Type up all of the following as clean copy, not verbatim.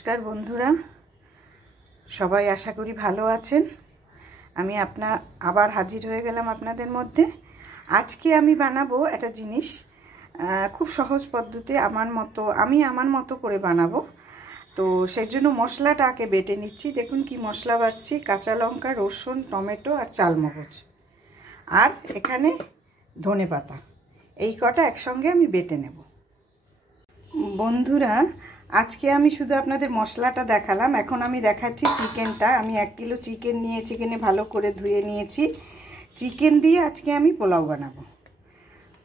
নমস্কার বন্ধুরা, সবাই আশা করি ভালো আছেন। আমি আবার হাজির হয়ে গেলাম আপনাদের মধ্যে। আজকে আমি বানাবো একটা জিনিস, খুব সহজ পদ্ধতি, আমি আমার মতো করে বানাবো। তো সেই জন্য মশলাটাকে বেটে নিচ্ছি। দেখুন কি মশলা বাটছি: কাঁচা লঙ্কা, রসুন, টমেটো আর চালমগজ, আর এখানে ধনেপাতা। এই কটা একসঙ্গে আমি বেটে নেব। বন্ধুরা, আজকে আমি শুধু আপনাদের মশলাটা দেখালাম, এখন আমি দেখাচ্ছি চিকেনটা। আমি 1 কিলো চিকেন নিয়েছি, চিকেনে ভালো করে ধুয়ে নিয়েছি। চিকেন দিয়ে আজকে আমি পোলাও বানাবো,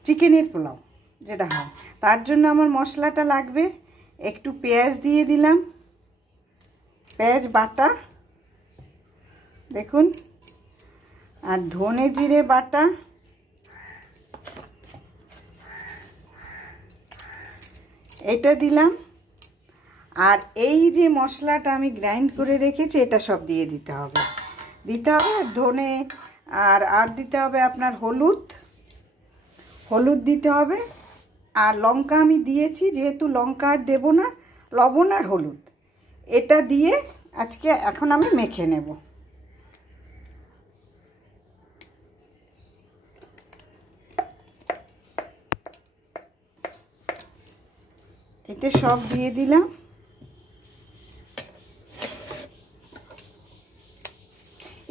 চিকেনের পোলাও যেটা হয়। তার জন্য আমার মশলাটা লাগবে: একটু পেঁয়াজ দিয়ে দিলাম, পেঁয়াজ বাটা দেখুন, আর ধনে জিরে বাটা, এটা দিলাম। আর এই যে মশলাটা আমি গ্রাইন্ড করে রেখেছি, এটা সব দিয়ে দিতে হবে। ধনে আর দিতে হবে আপনার হলুদ দিতে হবে। আর লঙ্কা আমি দিয়েছি, যেহেতু লঙ্কা আর দেবো না, লবণ আর হলুদ এটা দিয়ে এখন আমি মেখে নেব। এটা সব দিয়ে দিলাম।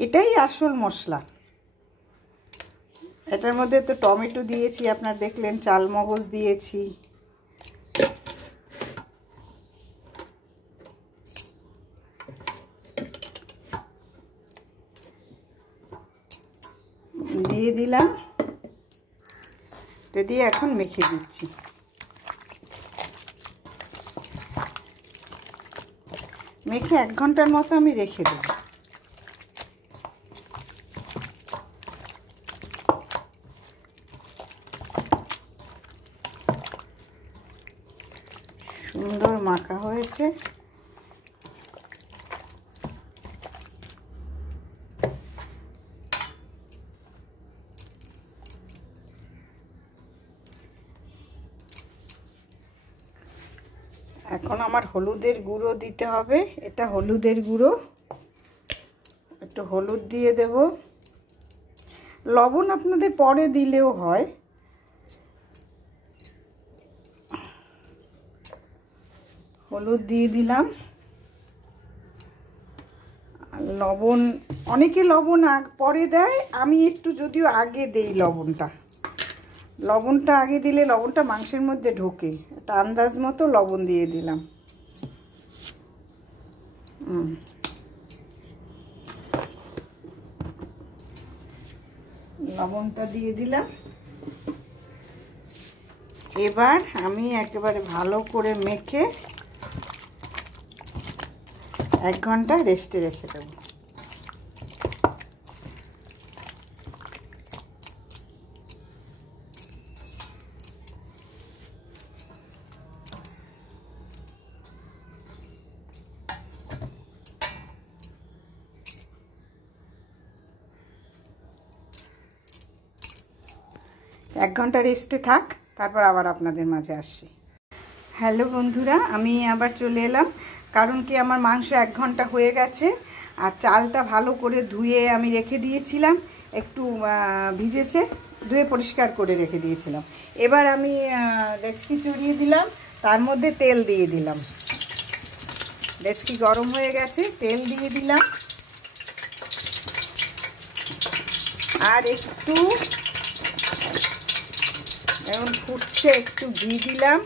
এটাই আসল মশলা। এটার মধ্যে তো টমেটো দিয়েছি, আপনার দেখলেন, চালমগজ দিয়েছি। দিয়ে দিলাম, এটা দিয়ে এখন মেখে দিচ্ছি। মেখে 1 ঘন্টার মতো আমি রেখে দেব। সুন্দর মাখা হয়েছে। এখন আমার হলুদের গুঁড়ো দিতে হবে। এটা হলুদের গুঁড়ো, একটু হলুদ দিয়ে দেব। লবণ আপনাদের পরে দিলেও হয়। হলুদ দিয়ে দিলাম। লবণ, অনেকে লবণ পরে দেয়, আমি একটু যদিও আগে দেই লবণটা আগে দিলে লবণটা মাংসের মধ্যে ঢোকে। একটা আন্দাজ মতো লবণ দিয়ে দিলাম। লবণটা দিয়ে দিলাম। এবার আমি একেবারে ভালো করে মেখে 1 ঘন্টা রেস্টে রেখে দেব। এক ঘন্টা রেস্টে থাক, তারপর আবার আপনাদের মাঝে আসছি। হ্যালো বন্ধুরা, আমি আবার চলে এলাম। কারণ কি, আমার মাংস 1 ঘন্টা হয়ে গেছে, আর চালটা ভালো করে ধুয়ে আমি রেখে দিয়েছিলাম, একটু ভিজেছে, ধুয়ে পরিষ্কার করে রেখে দিয়েছিলাম। এবার আমি ডেচকি চড়িয়ে দিলাম, তার মধ্যে তেল দিয়ে দিলাম। ডেচকি গরম হয়ে গেছে, তেল দিয়ে দিলাম। আর একটু এখন ফুটছে, একটু ঘি দিলাম।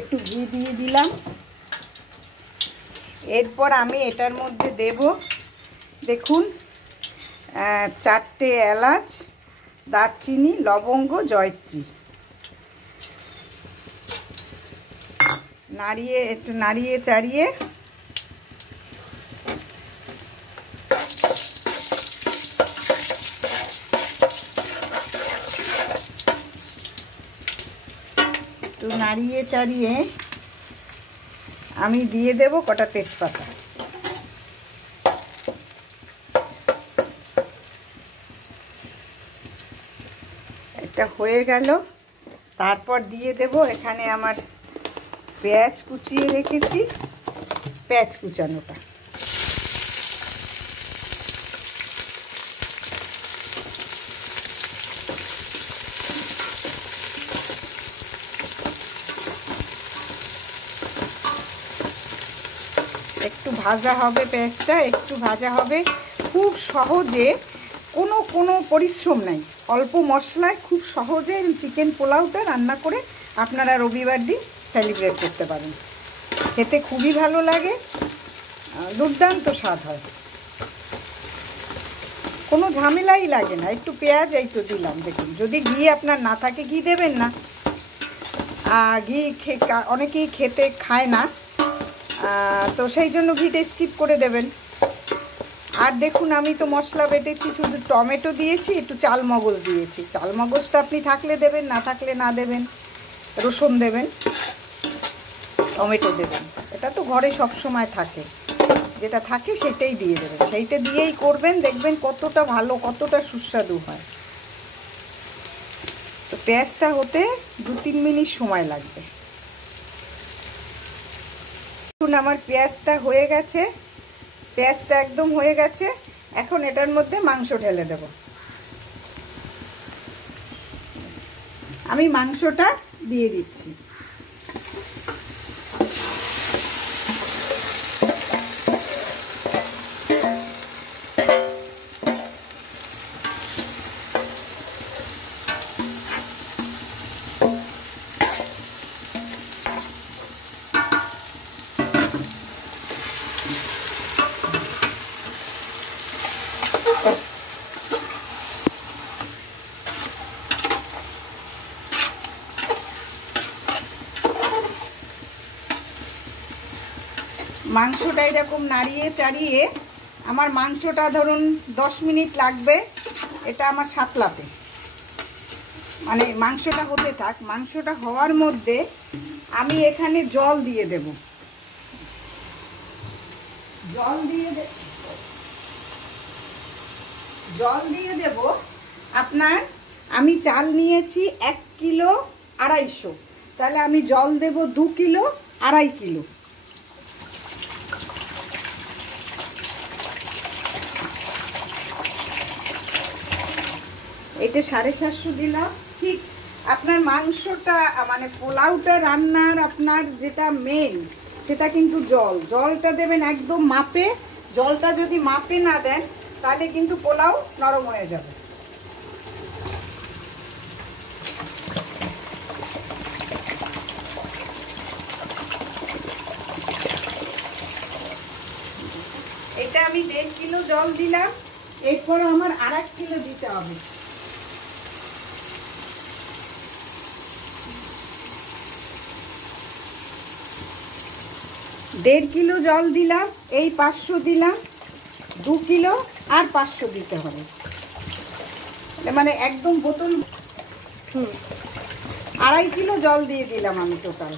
একটু ঘি দিয়ে দিলাম। এরপর আমি এটার মধ্যে দেব, দেখুন, 4টে এলাচ, দারচিনি, লবঙ্গ, জয়ত্রী। একটু নাড়িয়ে চাড়িয়ে আমি দিয়ে দেব কটা তেজপাতা। এটা হয়ে গেল। তারপর দিয়ে দেব এখানে আমার পেঁয়াজ কুচিয়ে রেখেছি, পেঁয়াজ কুচানোটা। একটু ভাজা হবে, পেঁয়াজটা একটু ভাজা হবে। খুব সহজে, কোনো পরিশ্রম নাই, অল্প মশলায় খুব সহজে চিকেন পোলাওটা রান্না করে আপনারা রবিবার দিন সেলিব্রেট করতে পারেন। খেতে খুবই ভালো লাগে, দুর্দান্ত স্বাদ হয়, কোনো ঝামেলাই লাগে না। একটু পেঁয়াজ এই তো দিলাম, দেখুন। যদি ঘি আপনার না থাকে ঘি দেবেন না, ঘি অনেকেই খেতে খায় না, তো সেই জন্য ঘিটা স্কিপ করে দেবেন। আর দেখুন আমি তো মশলা বেটেছি, শুধু টমেটো দিয়েছি, একটু চাল মগজ দিয়েছি। চাল মগজটা আপনি থাকলে দেবেন, না থাকলে না দেবেন। রসুন দেবেন, টমেটো দেবেন, এটা তো ঘরে সব সময় থাকে, যেটা থাকে সেটাই দিয়ে দেবেন। সেইটা দিয়েই করবেন, দেখবেন কতটা ভালো, কতটা সুস্বাদু হয়। তো পেঁয়াজটা হতে 2-3 মিনিট সময় লাগবে। দেখুন আমার পেঁয়াজটা হয়ে গেছে, পেঁয়াজটা একদম হয়ে গেছে। এখন এটার মধ্যে মাংস ঢেলে দেব। আমি মাংসটা দিয়ে দিচ্ছি। মাংসটা এরকম নাড়িয়ে চাড়িয়ে, আমার মাংসটা ধরুন 10 মিনিট লাগবে এটা আমার সাতলাতে, মানে মাংসটা হতে থাক। মাংসটা হওয়ার মধ্যে আমি এখানে জল দিয়ে দেব। জল দিয়ে দেব আপনার, আমি চাল নিয়েছি 1 কিলো 250, তাহলে আমি জল দেব 2 কিলো 2.5 কিলো। এটা 750 দিলাম। ঠিক আপনার মাংসটা মানে পোলাওটা রান্নার আপনার যেটা মেন, সেটা কিন্তু জলটা দেবেন একদম মাপে। জলটা যদি মাপে না দেন তাহলে কিন্তু পোলাও নরম হয়ে যাবে। এটা আমি 1.5 কিলো জল দিলাম, এরপর আমার 2.5 কিলো দিতে হবে। দেড় কিলো জল দিলাম, এই 500 দিলাম, 2 কিলো আর 500 দিতে হবে, মানে একদম বোতল। 2.5 কিলো জল দিয়ে দিলাম আমি টোটাল।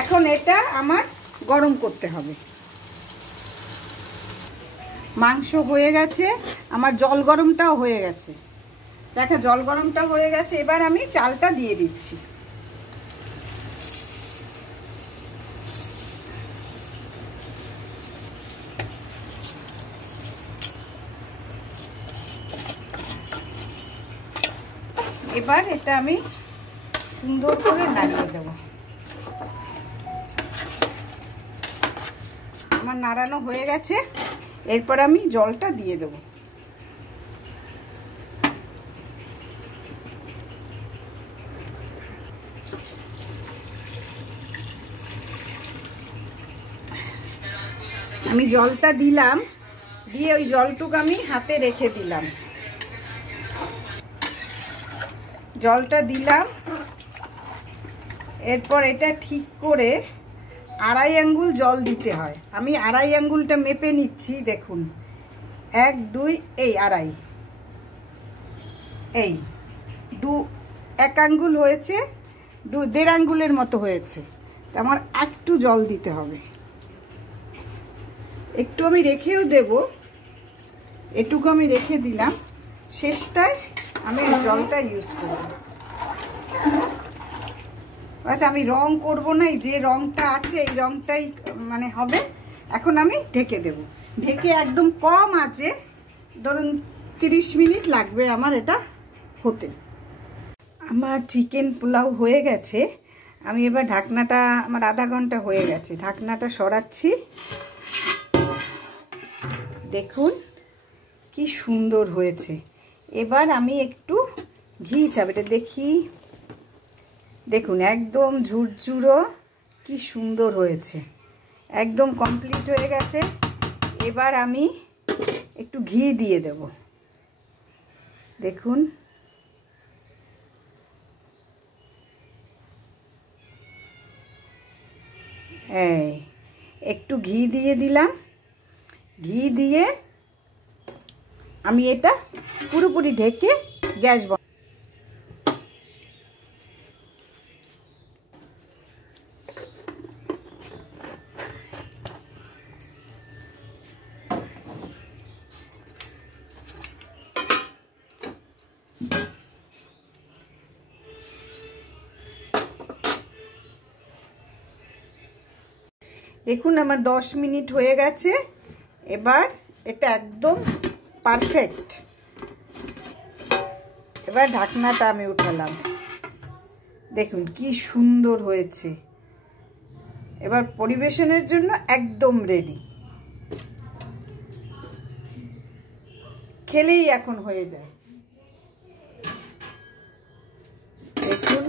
এখন এটা আমার গরম করতে হবে। মাংস হয়ে গেছে, আমার জল গরমটাও হয়ে গেছে। দেখা জল গরমটা হয়ে গেছে, এবার আমি চালটা দিয়ে দিচ্ছি। এবার এটা আমি সুন্দর করে নাড়িয়ে দেব। আমার নাড়ানো হয়ে গেছে, এরপর আমি জলটা দিয়ে দেব। আমি জলটা দিলাম, দিয়ে ওই জলটুকু আমি হাতে রেখে দিলাম। জলটা দিলাম, এরপর এটা ঠিক করে 2.5 আঙ্গুল জল দিতে হয়। আমি 2.5 আঙ্গুলটা মেপে নিচ্ছি, দেখুন 1 2 এই 2.5, এই 1 আঙ্গুল হয়েছে, 1.5 আঙ্গুলের মতো হয়েছে। আমার একটু জল দিতে হবে, একটু আমি রেখেও দেব। এটুকু আমি রেখে দিলাম, শেষটায় আমি জলটা ইউজ করব। আচ্ছা, আমি রং করব না, যে রংটা আছে এই রংটাই মানে হবে। এখন আমি ঢেকে দেব, ঢেকে একদম কম আছে, ধরুন 30 মিনিট লাগবে আমার এটা হতে। আমার চিকেন পোলাও হয়ে গেছে। আমি এবার ঢাকনাটা, আমার আধা ঘন্টা হয়ে গেছে, ঢাকনাটা সরাচ্ছি। দেখুন কি সুন্দর হয়েছে। এবার আমি একটু ঘি চাপটা দেখি। দেখুন একদম ঝুরঝুরো, কি সুন্দর হয়েছে, একদম কমপ্লিট হয়ে গেছে। এবার আমি একটু ঘি দিয়ে দেব। দেখুন এই একটু ঘি দিয়ে দিলাম। ঘি দিয়ে আমি এটা পুরোপুরি ঢেকে গ্যাস বন্ধ। দেখুন আমার 10 মিনিট হয়ে গেছে। এবার এটা একদম পারফেক্ট। এবার ঢাকনাটা আমি উঠালাম। দেখুন কি সুন্দর হয়েছে। এবার পরিবেশনের জন্য একদম রেডি। খেলেই এখন হয়ে যায়। দেখুন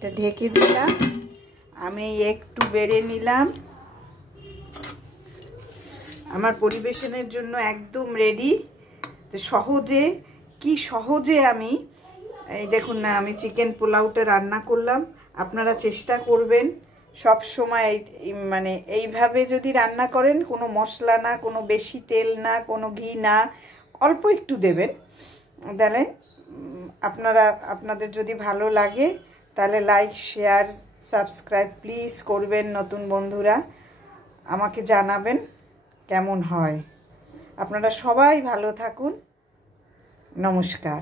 এটা ঢেকে দিলাম। আমি একটু বেড়ে নিলাম। আমার পরিবেশনের জন্য একদম রেডি। তো সহজে, কি সহজে আমি এই দেখুন না, আমি চিকেন পোলাওটা রান্না করলাম। আপনারা চেষ্টা করবেন সব সময় মানে এইভাবে যদি রান্না করেন, কোনো মশলা না, কোনো বেশি তেল না, কোনো ঘি না, অল্প একটু দেবেন। তাহলে আপনাদের যদি ভালো লাগে তাহলে লাইক, শেয়ার, সাবস্ক্রাইব প্লিজ করবেন। নতুন বন্ধুরা আমাকে জানাবেন কেমন হয়। আপনারা সবাই ভালো থাকুন। নমস্কার।